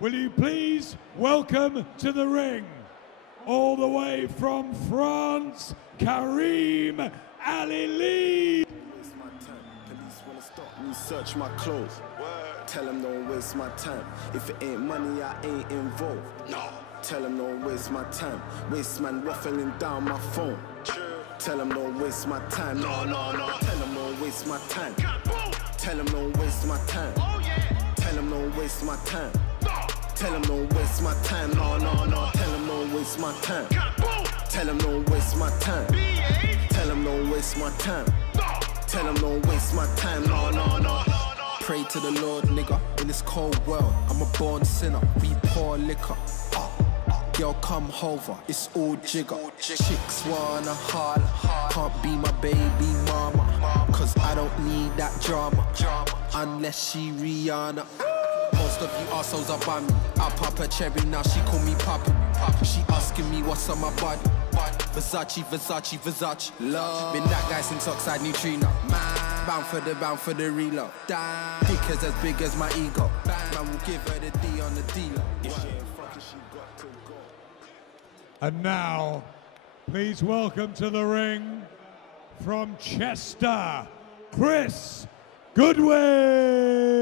will you please welcome to the ring, all the way from France, Karim Aliliche. Waste my time. Police wanna stop me, search my clothes. Tell them don't waste my time. If it ain't money, I ain't involved. No. Tell them don't waste my time. Waste man waffling down my phone. Tell them don't waste my time. No. Tell them don't waste my time. Tell them don't waste my time. Tell them don't waste my time. Tell them don't waste my time. No. Tell them don't waste my time. Tell them don't waste my time. Tell them don't waste my time. Tell them don't waste my time. No. Pray to the Lord, nigga, in this cold world. I'm a born sinner, we pour liquor. Girl, come over, it's all jigger. Chicks wanna holler, can't be my baby mama, cause I don't need that drama, unless she Rihanna. Most of you arseholes are by me. I pop a cherry, now she call me Papi. She asking me what's on my body. Versace, love. Been that guy since Oxide Neutrino. Bound for the reload. Dickers as big as my ego. Man will give her the D on the dealer. And now, please welcome to the ring, from Chester, Chris Goodwin.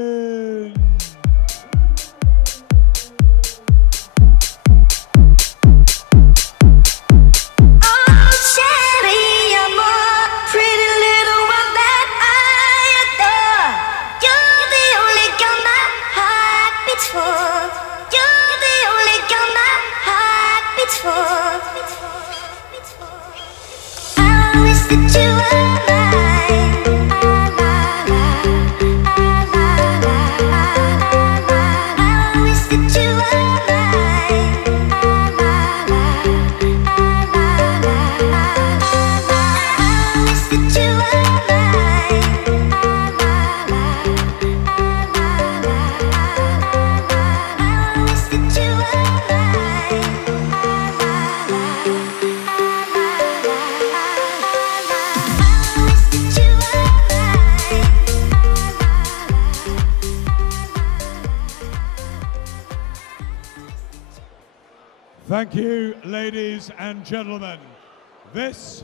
Thank you, ladies and gentlemen. This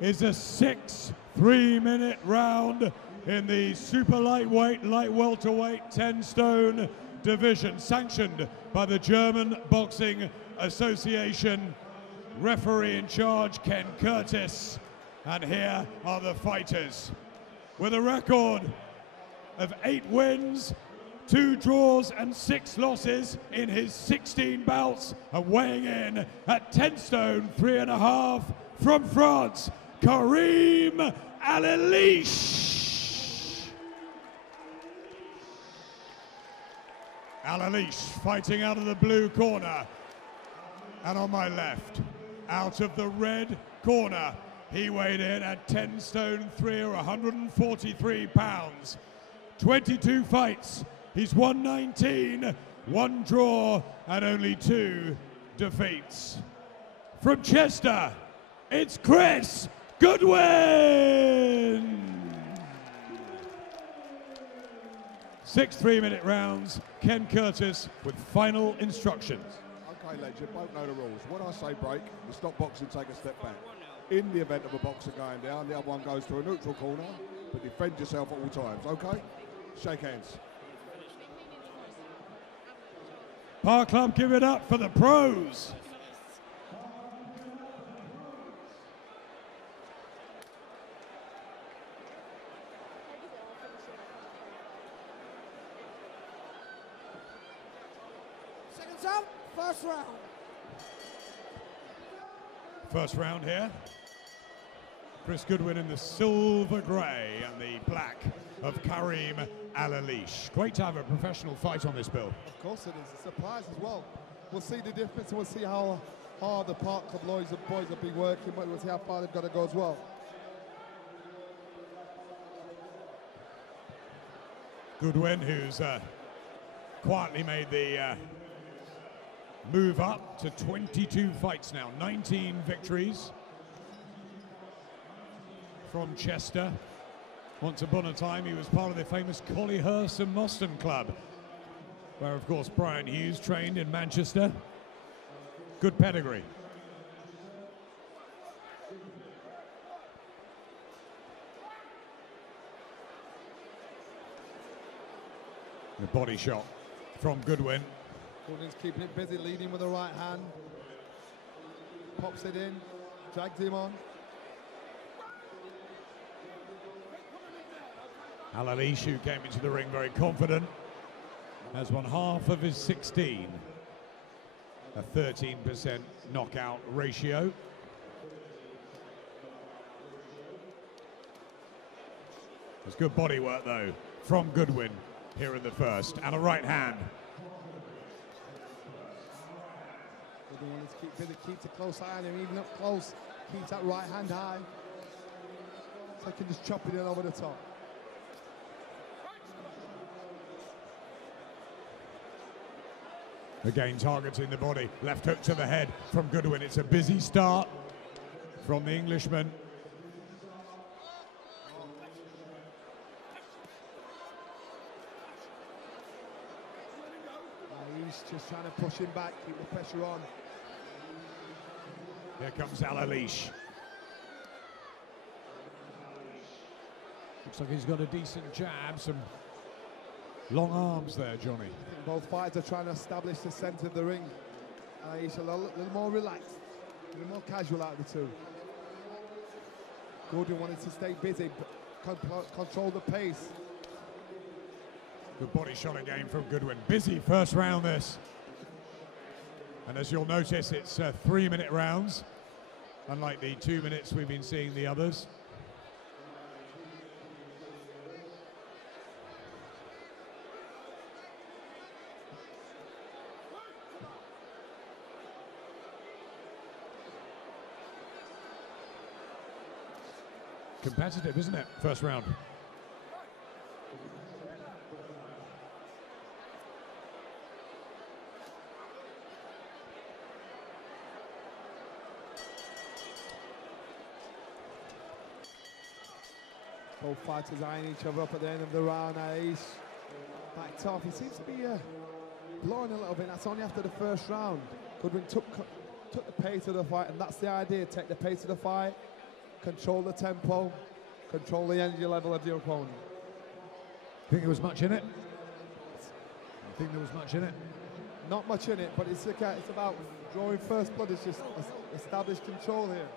is a 6 3-minute round in the super lightweight, light welterweight, 10-stone division, sanctioned by the German Boxing Association. Referee in charge, Ken Curtis. And here are the fighters. With a record of 8 wins, 2 draws and 6 losses in his 16 bouts, and weighing in at 10 stone 3.5 from France, Karim Aliliche. Aliliche fighting out of the blue corner, and on my left, out of the red corner, he weighed in at 10 stone 3 or 143 pounds, 22 fights. He's won 19, 1 draw, and only 2 defeats. From Chester, it's Chris Goodwin! 6 3-minute rounds, Ken Curtis with final instructions. Okay, lads, you both know the rules. When I say break, you stop boxing, take a step back. In the event of a boxer going down, the other one goes to a neutral corner, but defend yourself at all times, okay? Shake hands. Park Club, give it up for the pros. Seconds out, first round. First round here. Chris Goodwin in the silver grey and the black of Karim Aliliche. Great to have a professional fight on this bill. Of course it is. A surprise as well. We'll see the difference and we'll see how hard the Park Club boys have been working. We'll see how far they've got to go as well. Goodwin, who's quietly made the move up to 22 fights now, 19 victories. From Chester. Once upon a time, he was part of the famous Collyhurst and Moston Club. where, of course, Brian Hughes trained in Manchester. Good pedigree. The body shot from Goodwin. Goodwin's keeping it busy, leading with the right hand. Pops it in, drags him on. Aliliche, who came into the ring very confident, has won half of his 16. A 13% knockout ratio. There's good body work, though, from Goodwin here in the first, and a right hand. Goodwin wants to keep busy, keeps a close eye on him, even up close, keeps that right hand high. So he can just chop it in over the top. Again, targeting the body. Left hook to the head from Goodwin. It's a busy start from the Englishman. He's just trying to push him back, keep the pressure on. Here comes Aliliche. Looks like he's got a decent jab, some long arms there, Johnny. Both fighters are trying to establish the centre of the ring. He's a little more relaxed, a little more casual out of the two. Goodwin wanted to stay busy, but control the pace. Good body shot again from Goodwin. Busy first round this. And as you'll notice, it's 3-minute rounds, unlike the 2 minutes we've been seeing the others. Competitive, isn't it? First round. Both fighters eyeing each other up at the end of the round. He's backed off. He seems to be blowing a little bit. That's only after the first round. Goodwin took the pace of the fight, and that's the idea. Take the pace of the fight, control the tempo, control the energy level of your opponent. Think there was much in it? I think there was much in it. Not much in it, but it's about drawing first blood. It's just established control here.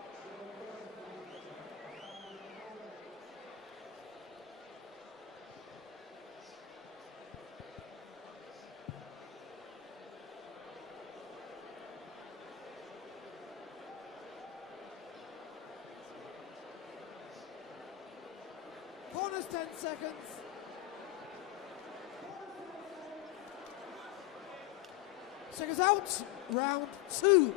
Corners 10 seconds. Seconds out, round 2.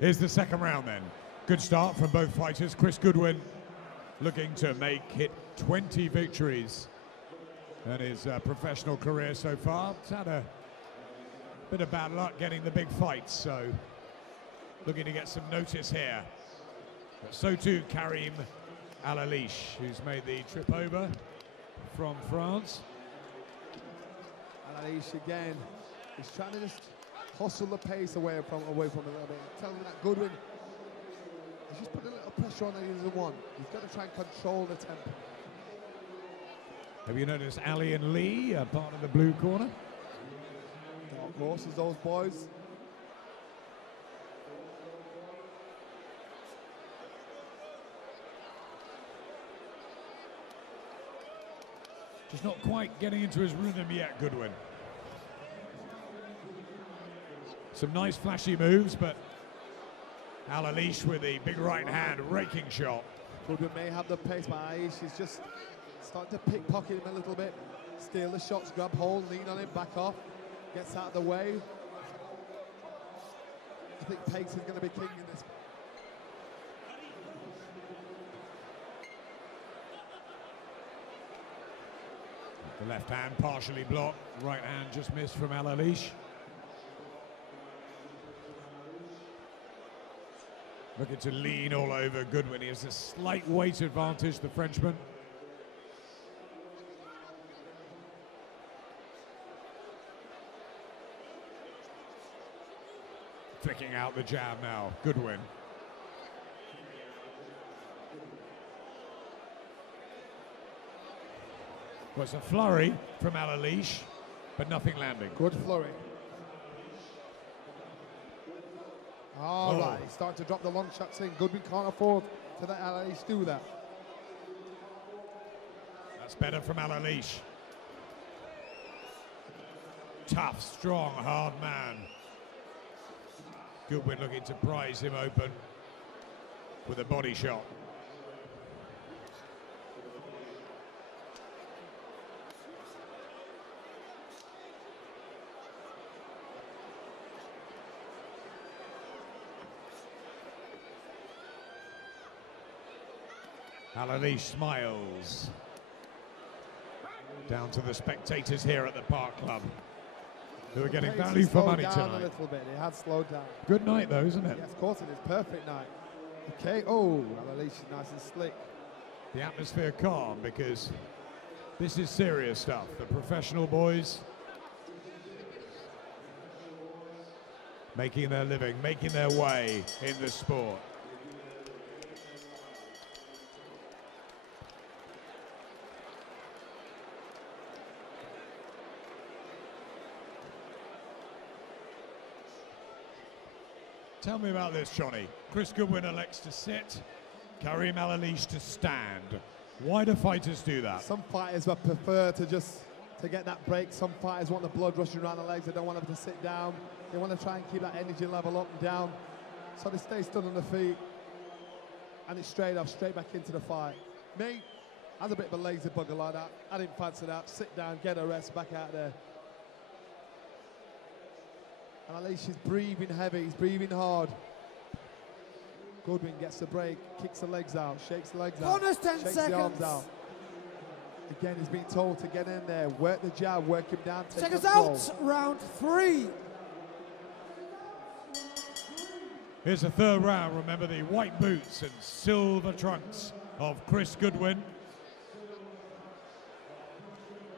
Here's the second round then. Good start from both fighters. Chris Goodwin looking to make it 20 victories in his professional career so far. He's had a bit of bad luck getting the big fights, so looking to get some notice here. But so too Karim Aliliche, who's made the trip over from France. Aliliche again, he's trying to just hustle the pace away from a little bit. Telling me that Goodwin, he's just putting a little pressure on that he doesn't want. He's got to try and control the tempo. Have you noticed Ali and Lee are part of the blue corner? Dark horses, those boys. Just not quite getting into his rhythm yet, Goodwin. Some nice flashy moves, but Aliliche with the big right hand raking shot. Goodwin may have the pace, but Aliliche is just starting to pickpocket him a little bit. Steal the shots, grab hold, lean on him, back off. Gets out of the way. I think pace is going to be king in this. The left hand partially blocked, right hand just missed from Aliliche. Looking to lean all over Goodwin. He has a slight weight advantage, the Frenchman. Flicking out the jab now, Goodwin. Was a flurry from Aliliche, but nothing landing. Good flurry. All right, he's starting to drop the long shots in. Goodwin can't afford to let Aliliche do that. That's better from Aliliche. Tough, strong, hard man. Goodwin looking to prize him open with a body shot. Aliliche smiles. Down to the spectators here at the Park Club, who are getting value for money tonight. A little bit. He had slowed down. Good night though, isn't it? Yes, of course it is. Perfect night. Okay. Oh, Aliliche nice and slick. The atmosphere calm because this is serious stuff. The professional boys making their living, making their way in the sport. Tell me about this, Johnny. Chris Goodwin elects to sit, Karim Aliliche to stand. Why do fighters do that? Some fighters would prefer to get that break. Some fighters want the blood rushing around the legs. They don't want them to sit down. They want to try and keep that energy level up and down. So they stay stood on the feet. And it's straight off, straight back into the fight. Me, I was a bit of a lazy bugger like that. I didn't fancy that. Sit down, get a rest, back out there. And Aliliche is breathing heavy, he's breathing hard. Goodwin gets the break, kicks the legs out, shakes the legs out, Bonus 10 shakes seconds. the arms out. Again, he's being told to get in there, work the jab, work him down, take Seconds control. out, round 3. Here's a third round. Remember the white boots and silver trunks of Chris Goodwin.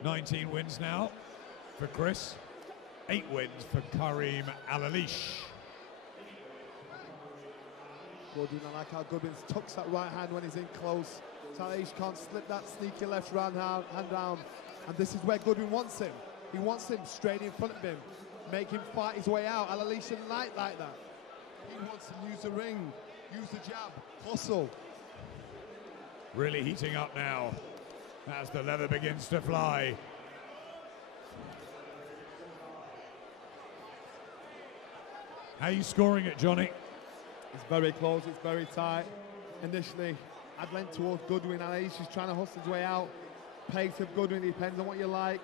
19 wins now for Chris. 8 wins for Karim Aliliche. Goodwin, I like how Goodwin tucks that right hand when he's in close. So Aliliche can't slip that sneaky left hand down. And this is where Goodwin wants him. He wants him straight in front of him. Make him fight his way out. Aliliche didn't like that. He wants to use the ring, use the jab, hustle. Really heating up now as the leather begins to fly. How are you scoring it, Johnny? It's very close, it's very tight. Initially, I'd leant towards Goodwin. Aliliche is trying to hustle his way out. Pace of Goodwin depends on what you like.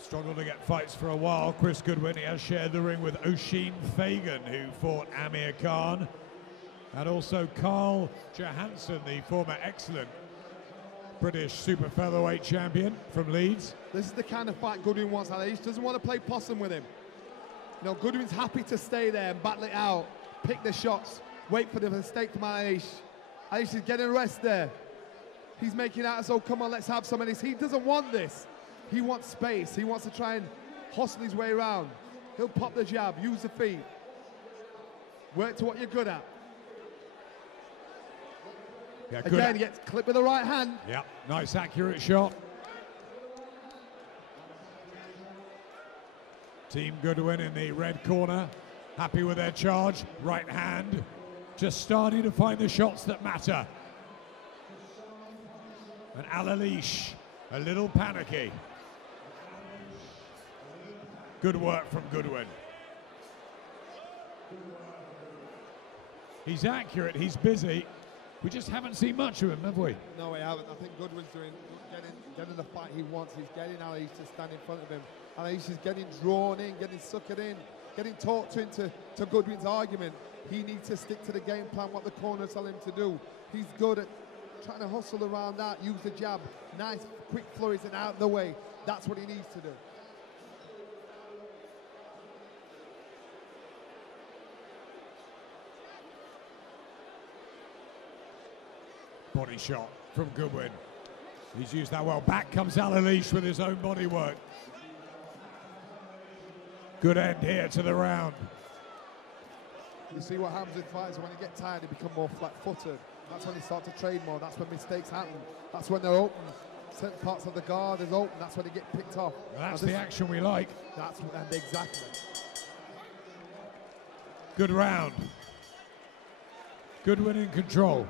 Struggled to get fights for a while, Chris Goodwin. He has shared the ring with Oisin Fagan, who fought Amir Khan, and also Carl Johansson, the former excellent British super featherweight champion from Leeds. This is the kind of fight Goodwin wants. Aliliche doesn't want to play possum with him. You know, Goodwin's happy to stay there and battle it out, pick the shots, wait for the mistake from Aliliche. Aliliche is getting rest there. He's making out as though, come on, let's have some of this. He doesn't want this. He wants space. He wants to try and hustle his way around. He'll pop the jab, use the feet. Work to what you're good at. Yeah, again, he gets clipped with the right hand. Yeah, nice accurate shot. Team Goodwin in the red corner, happy with their charge. Right hand, just starting to find the shots that matter. And Aliliche, a little panicky. Good work from Goodwin. He's accurate, he's busy. We just haven't seen much of him, have we? No, we haven't. I think Goodwin's getting the fight he wants. He's getting Aliliche to stand in front of him. Aliliche is getting drawn in, getting suckered in, getting talked into Goodwin's argument. He needs to stick to the game plan, what the corner tell him to do. He's good at trying to hustle around that, use the jab, nice quick flurries and out of the way. That's what he needs to do. Body shot from Goodwin. He's used that well. Back comes Aliliche with his own body work. Good end here to the round. You see what happens in fights when they get tired, they become more flat-footed. That's when they start to trade more. That's when mistakes happen. That's when they're open. Certain parts of the guard is open. That's when they get picked off. Well, that's the action we like. That's and exactly. Good round. Goodwin in control.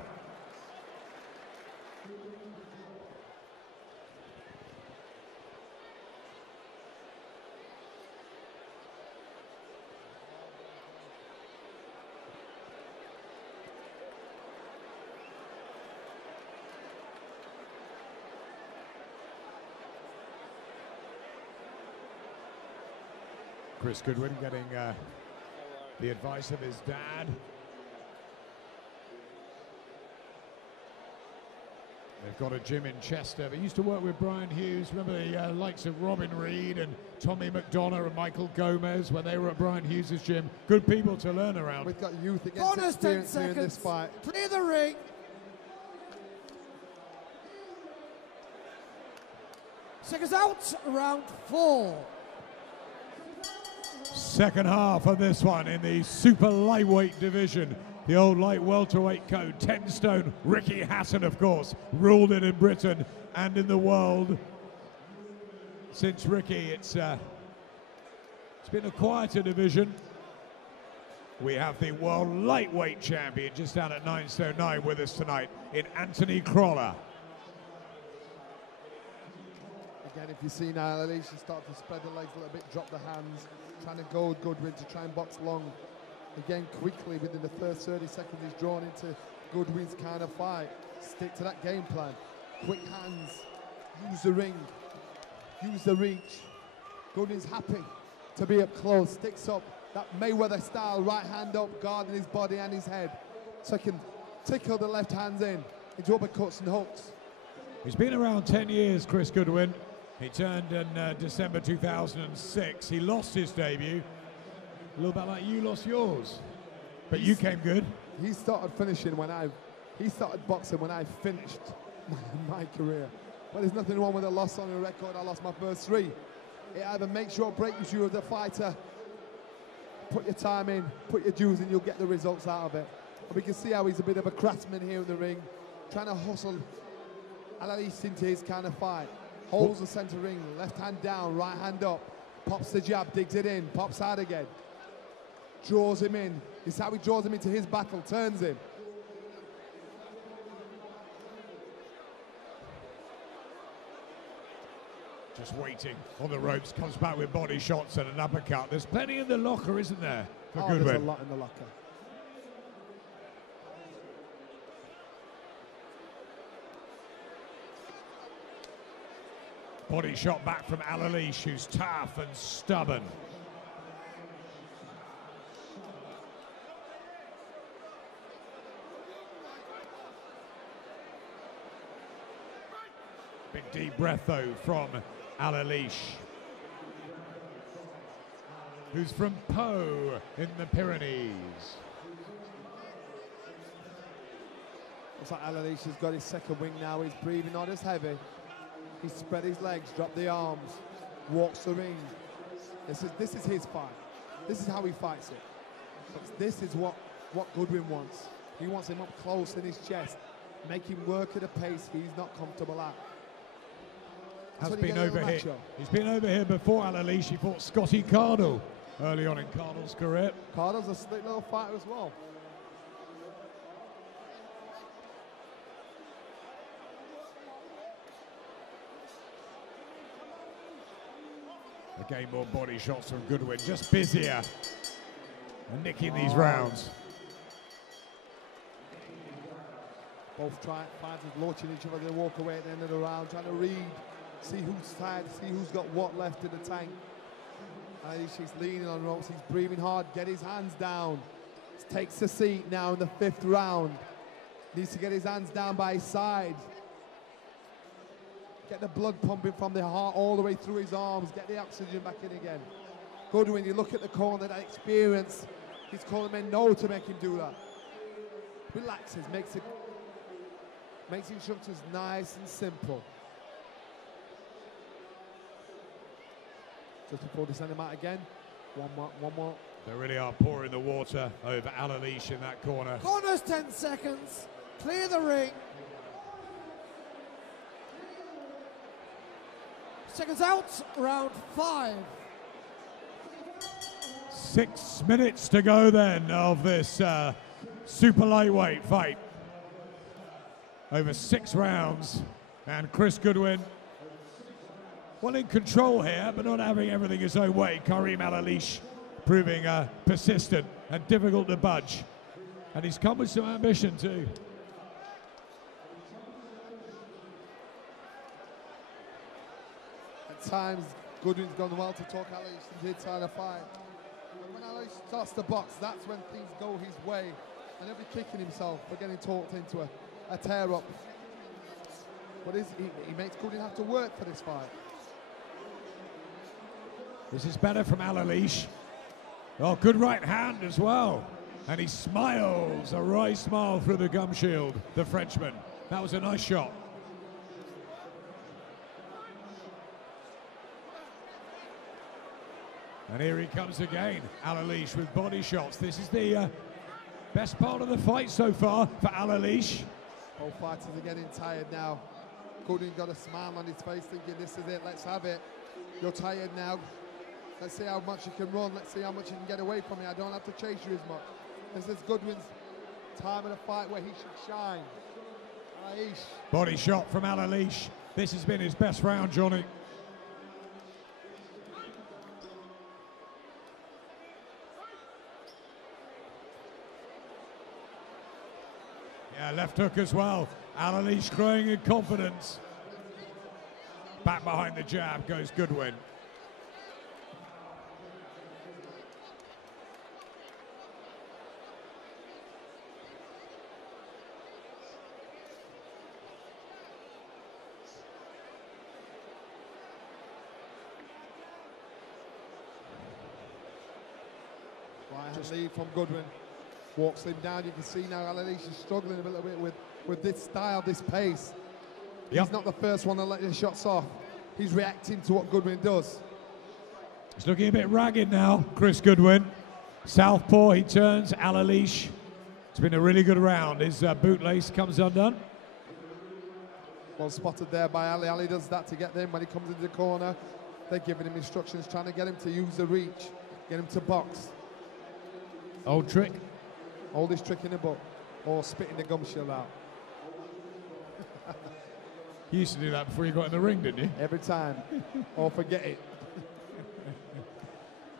Chris Goodwin getting the advice of his dad. They've got a gym in Chester. They used to work with Brian Hughes. Remember the likes of Robin Reed and Tommy McDonough and Michael Gomez when they were at Brian Hughes' gym. Good people to learn around. We've got youth against experience here in this fight. Clear the ring. Seconds out, round 4. Second half of this one in the super lightweight division. The old light welterweight code, 10 stone. Ricky Hatton, of course, ruled it in Britain and in the world. Since Ricky, it's been a quieter division. We have the world lightweight champion just down at 9 stone 9 with us tonight in Anthony Crolla. Again, if you see now, Aliliche start to spread the legs a little bit, drop the hands, trying to go with Goodwin to try and box long. Again, quickly within the first 30 seconds, he's drawn into Goodwin's kind of fight. Stick to that game plan. Quick hands, use the ring, use the reach. Goodwin's happy to be up close, sticks up that Mayweather style, right hand up, guarding his body and his head. So he can tickle the left hands into uppercuts and hooks. He's been around 10 years, Chris Goodwin. He turned in December 2006. He lost his debut. A little bit like you lost yours. But you came good. He started boxing when I finished my career. But there's nothing wrong with a loss on your record. I lost my first 3. It either makes you or breaks you as a fighter. Put your time in, put your dues in, you'll get the results out of it. And we can see how he's a bit of a craftsman here in the ring, trying to hustle Aliliche into his kind of fight. Holds the centre ring, left hand down, right hand up, pops the jab, digs it in, pops hard again, draws him in. This is how he draws him into his battle, turns him. Just waiting on the ropes, comes back with body shots and an uppercut. There's plenty in the locker, isn't there, for Goodwin? There's a lot in the locker. Body shot back from Aliliche, who's tough and stubborn. Big deep breath though from Aliliche, who's from Po in the Pyrenees. Looks like Aliche's got his second wing now. He's breathing not as heavy. He spread his legs, dropped the arms, walks the ring. This is his fight. This is how he fights it. But this is what Goodwin wants. He wants him up close in his chest, make him work at a pace he's not comfortable at. Has been over here. He's been over here before Aliliche. He fought Scotty Cardle early on in Cardle's career. Cardle's a slick little fighter as well. Again, more body shots from Goodwin, just busier and nicking these rounds. Both fighters launching each other, they walk away at the end of the round, trying to read, see who's tired, see who's got what left in the tank. Aliche's leaning on ropes, he's breathing hard, get his hands down. Takes a seat now in the 5th round. Needs to get his hands down by his side. Get the blood pumping from the heart all the way through his arms. Get the oxygen back in again. Goodwin, you look at the corner, that experience. He's calling men no to make him do that. Relaxes, makes instructions nice and simple. Just before they send him out again, One more. They really are pouring the water over Aliliche in that corner. Corners 10 seconds. Clear the ring. Seconds out, round 5. 6 minutes to go then of this super lightweight fight. Over 6 rounds, and Chris Goodwin, well, in control here, but not having everything his own way. Karim Aliliche proving persistent and difficult to budge. And he's come with some ambition too. At times, Goodwin's gone well to talk Aliliche into inside a fight. But when Aliliche starts to box, that's when things go his way. And he'll be kicking himself for getting talked into a tear-up. But he makes Goodwin have to work for this fight. This is better from Aliliche. Oh, good right hand as well. And he smiles, a wry smile through the gum shield, the Frenchman. That was a nice shot. And here he comes again, Aliliche with body shots. This is the best part of the fight so far for Aliliche. Both fighters are getting tired now. Goodwin got a smile on his face thinking, this is it, let's have it. You're tired now. Let's see how much you can run. Let's see how much you can get away from me. I don't have to chase you as much. This is Goodwin's time of the fight where he should shine. Aliliche. Body shot from Aliliche. This has been his best round, Johnny. Yeah, left hook as well. Aliliche growing in confidence. Back behind the jab goes Goodwin. Right lead from Goodwin. Walks him down. You can see now Aliliche is struggling a little bit with this style, this pace. Yep. He's not the first one to let his shots off. He's reacting to what Goodwin does. He's looking a bit ragged now, Chris Goodwin. Southpaw, he turns, Aliliche. It's been a really good round. His bootlace comes undone. Well spotted there by Ali. Ali does that to get them when he comes into the corner. They're giving him instructions, trying to get him to use the reach, get him to box. Old trick. Oldest trick in the book, or spitting the gum shield out. You used to do that before you got in the ring, didn't you? Every time, or forget it.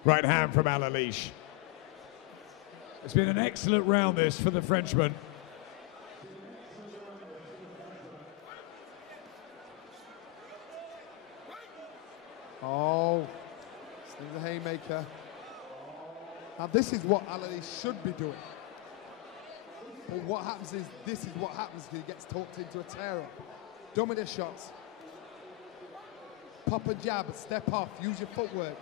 Right hand from Aliliche. It's been an excellent round this for the Frenchman. Oh, slings a haymaker. Now this is what Aliliche should be doing. But what happens is, this is what happens when he gets talked into a tear-up. Dominant shots. Pop a jab, step off, use your footwork.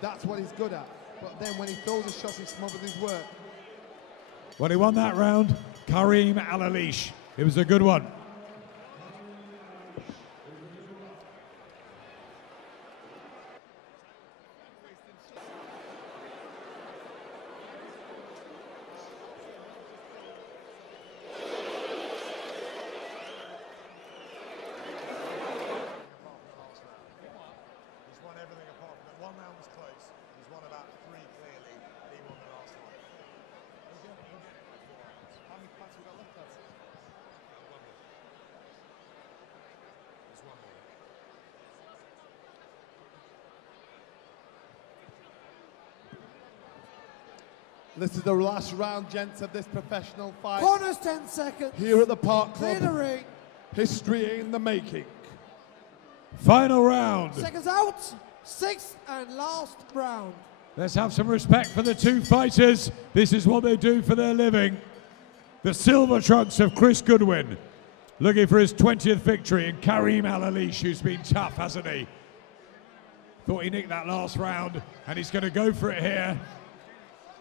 That's what he's good at. But then when he throws his shots, he smothers his work. Well, he won that round, Karim Aliliche. It was a good one. This is the last round, gents, of this professional fight. Corners 10 seconds. Here at the Park Club. Clear the ring. History in the making. Final round. Seconds out. 6th and last round. Let's have some respect for the two fighters. This is what they do for their living. The silver trunks of Chris Goodwin, looking for his 20th victory, and Karim Aliliche, who's been tough, hasn't he? Thought he nicked that last round, and he's going to go for it here.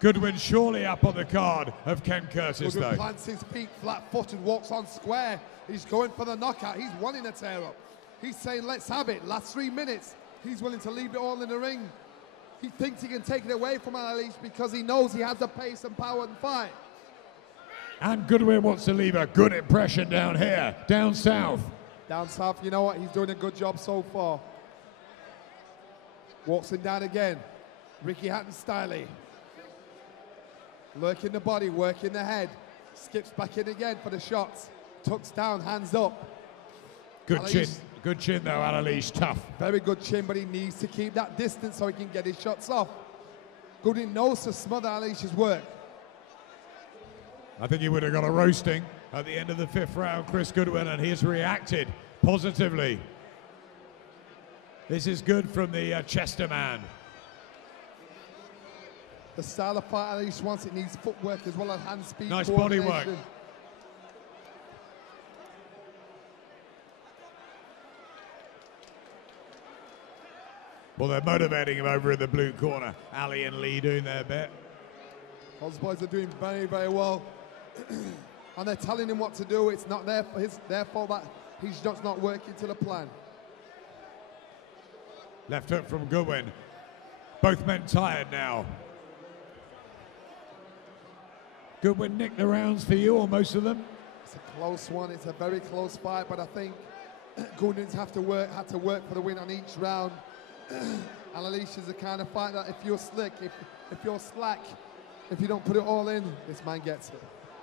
Goodwin surely up on the card of Ken Curtis, Goodwin though. plants his feet flat-footed, walks on square. He's going for the knockout. He's wanting a tear-up. He's saying, let's have it. Last 3 minutes. He's willing to leave it all in the ring. He thinks he can take it away from Aliliche because he knows he has the pace and power and fight. And Goodwin wants to leave a good impression down here, down south. Down south, you know what? He's doing a good job so far. Walks him down again. Ricky Hatton styly. Lurking the body, working the head. Skips back in again for the shots. Tucks down, hands up. Good chin. Good chin though, Aliliche, tough. Very good chin, but he needs to keep that distance so he can get his shots off. Goodwin knows to smother Aliche's work. I think he would have got a roasting at the end of the 5th round, Chris Goodwin, and he has reacted positively. This is good from the Chester man. The style of fight Aliliche wants, it needs footwork as well as hand speed. Nice body work. Well, they're motivating him over in the blue corner. Ali and Lee doing their bit. Those boys are doing very, very well. And they're telling him what to do. It's not their fault that he's just not working to the plan. Left hook from Goodwin. Both men tired now. Goodwin nicked the rounds for you, or most of them? It's a close one. It's a very close fight, but I think Goodwin's had to work for the win on each round. Aliliche is the kind of fight that if you're slick, if you're slack, if you don't put it all in, this man gets it.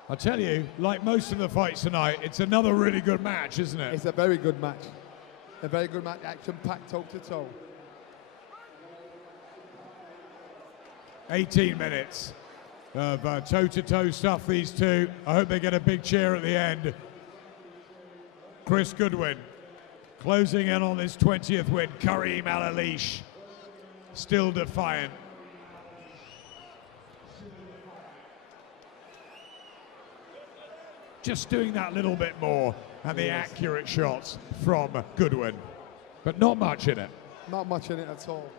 I'll tell you, like most of the fights tonight, it's another really good match, isn't it? It's a very good match. A very good match, action-packed toe-to-toe. 18 minutes of toe-to-toe stuff, these two. I hope they get a big cheer at the end. Chris Goodwin closing in on his 20th win. Karim Aliliche still defiant. Just doing that little bit more, and the accurate shots from Goodwin, but not much in it. Not much in it at all.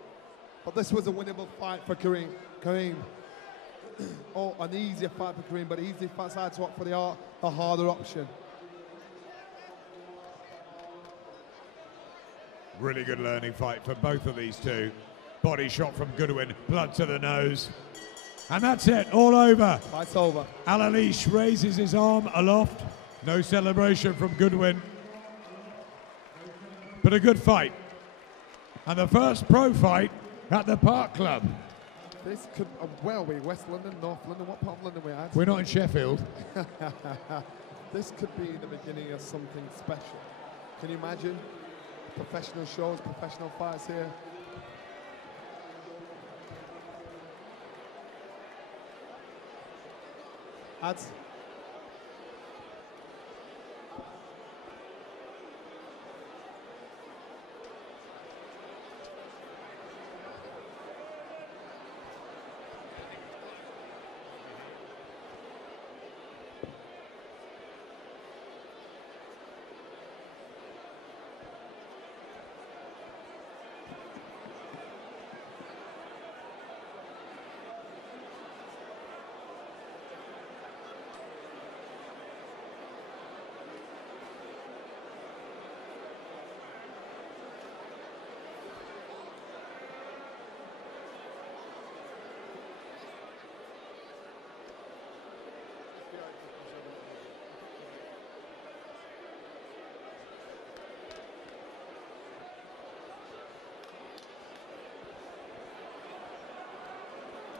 But this was a winnable fight for Karim. Oh, an easier fight for Karim, but easy fight side swap for the harder option. Really good learning fight for both of these two. Body shot from Goodwin, blood to the nose. And that's it, all over. Fight's over. Aliliche raises his arm aloft. No celebration from Goodwin. But a good fight. And the first pro fight at the Park Club. This could well be West London, North London. What part of London we're at? We're not in Sheffield. This could be the beginning of something special. Can you imagine? Professional shows, professional fights here. Ads.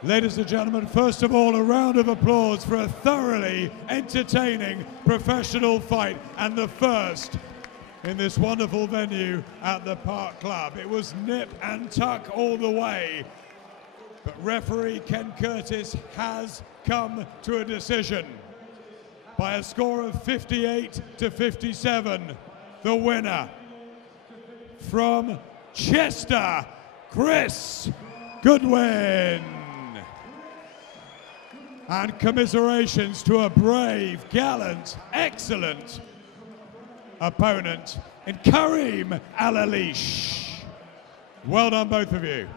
Ladies and gentlemen, first of all, a round of applause for a thoroughly entertaining professional fight, and the first in this wonderful venue at the Park Club. It was nip and tuck all the way, but referee Ken Curtis has come to a decision. By a score of 58 to 57, the winner from Chester, Chris Goodwin. And commiserations to a brave, gallant, excellent opponent in Karim Aliliche. Well done, both of you.